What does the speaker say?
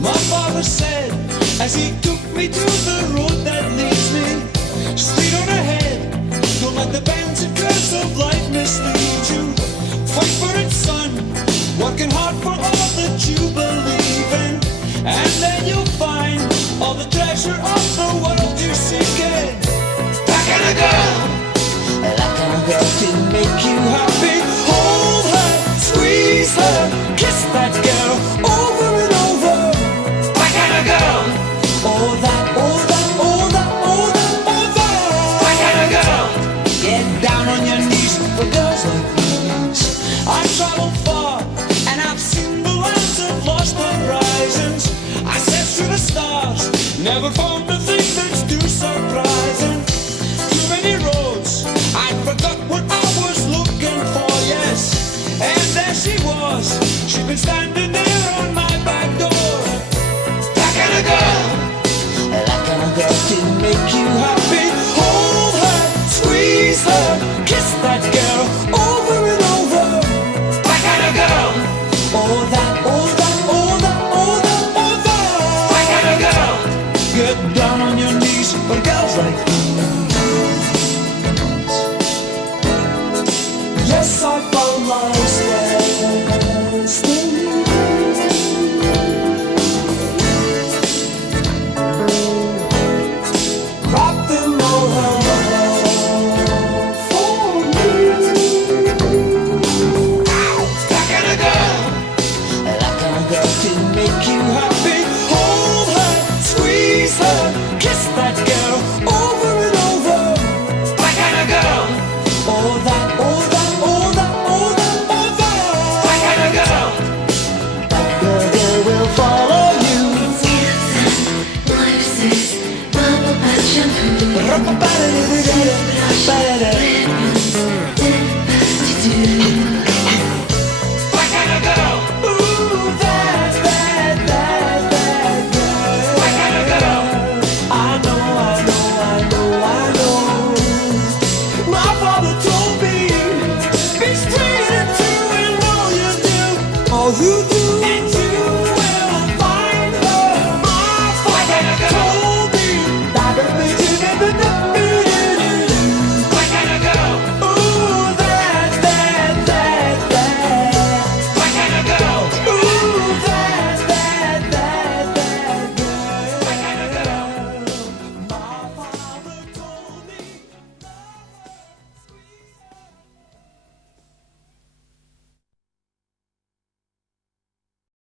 My father said, as he took me to the road that leads me straight on ahead, don't let the bends and curves of life mislead you. Fight for it, son, working hard for all that you believe in, and then you'll find all the treasure of the world you're seeking. That kind of girl, that kind of girl can make you happy. Hold her, squeeze her, kiss that girl over and over. That kind of girl, oh that, oh that, oh that, oh that, oh that. That kind of girl, get down on your knees for girls like these. I've traveled far and I've seen the lands of lost horizons. I searched through the stars, never found the thing that's too surprising. Too many roads, I forgot what I was looking for, yes. And there she was, she'd been standing there on my back door. That kind of girl, that kind of girl can make you happy. Hold her, squeeze her, kiss that girl over and over. That kind of girl, oh that, oh that, oh that, oh that, oh that. That kind of girl, get down on your knees for girls like these. Yes, I found life's best in you. Wrapped in all her love for me. That kind of girl, that kind of girl can make you happy. Hold her, squeeze her, kiss that girl over and over. That kind of girl, oh that, oh that, oh that, oh that, oh that. That kind of girl, that girl will follow you. Life's this bubble bath shampoo. That kind of girl, ooh that girl. That kind of girl, I know, I know, I know, I know. My father told me, be straight and true and all you do, all you do.